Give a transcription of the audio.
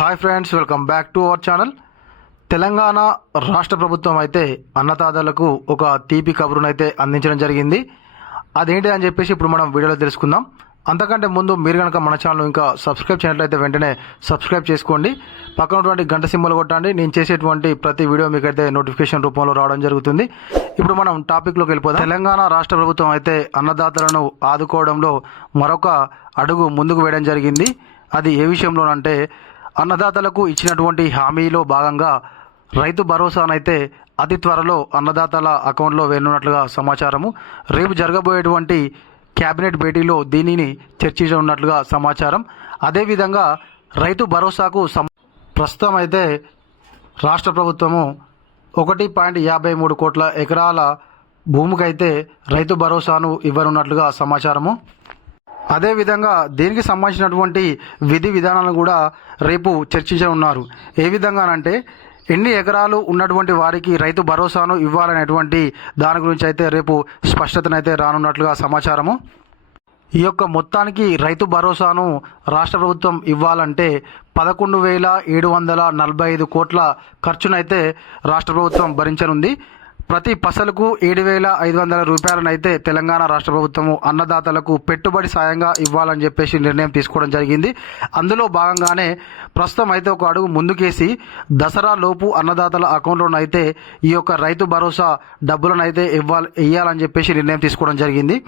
Hi friends welcome back to our channel Telangana రాష్ట్ర ప్రభుత్వం అయితే అన్నదాతలకు ఒక తీపి కబురునైతే అందించడం జరిగింది. అదేంటి అని చెప్పేసి ఇప్పుడు మనం వీడియోలో తెలుసుకుందాం. అంతకంటే ముందు మీరు కనుక మన ఛానల్ ఇంకా సబ్స్క్రైబ్ చేయనట్లయితే వెంటనే సబ్స్క్రైబ్ చేసుకోండి. పక్కన ఉన్నటువంటి గంట సింబల్ కొట్టండి. నేను చేసేటువంటి ప్రతి వీడియో మీకైతే నోటిఫికేషన్ రూపంలో రావడం జరుగుతుంది. ఇప్పుడు మనం టాపిక్లోకి వెళ్ళిపోదాం. తెలంగాణ రాష్ట్ర ప్రభుత్వం అయితే అన్నదాతలను ఆదుకోవడంలో మరొక అడుగు ముందుకు వేయడం జరిగింది. అది ఏ విషయంలోనంటే అన్నదాతలకు ఇచ్చినటువంటి హామీలో భాగంగా రైతు భరోసానైతే అతి త్వరలో అన్నదాతల అకౌంట్లో వేయనున్నట్లుగా సమాచారము. రేపు జరగబోయేటువంటి కేబినెట్ భేటీలో దీనిని చర్చించనున్నట్లుగా సమాచారం. అదేవిధంగా రైతు భరోసాకు సం ప్రస్తుతం అయితే రాష్ట్ర ప్రభుత్వము ఒకటి పాయింట్ యాభై మూడు కోట్ల ఎకరాల భూమికైతే రైతు భరోసాను ఇవ్వనున్నట్లుగా సమాచారము. అదేవిధంగా దీనికి సంబంధించినటువంటి విధి విధానాలను కూడా రేపు చర్చించనున్నారు. ఏ విధంగానంటే ఎన్ని ఎకరాలు ఉన్నటువంటి వారికి రైతు భరోసాను ఇవ్వాలనేటువంటి దాని గురించి అయితే రేపు స్పష్టతనైతే రానున్నట్లుగా సమాచారము. ఈ యొక్క మొత్తానికి రైతు భరోసాను రాష్ట్ర ప్రభుత్వం ఇవ్వాలంటే పదకొండు వేల ఏడు వందల నలభై ఐదు కోట్ల ఖర్చునైతే రాష్ట్ర ప్రభుత్వం భరించనుంది. ప్రతి పసలకు ఏడు వేల ఐదు వందల రూపాయలనైతే తెలంగాణ రాష్ట్ర ప్రభుత్వము అన్నదాతలకు పెట్టుబడి సాయంగా ఇవ్వాలని చెప్పేసి నిర్ణయం తీసుకోవడం జరిగింది. అందులో భాగంగానే ప్రస్తుతం అయితే ఒక అడుగు ముందుకేసి దసరా లోపు అన్నదాతల అకౌంట్లోనైతే ఈ యొక్క రైతు భరోసా డబ్బులను అయితే ఇవ్వాలి ఇవ్వాలని చెప్పేసి నిర్ణయం తీసుకోవడం జరిగింది.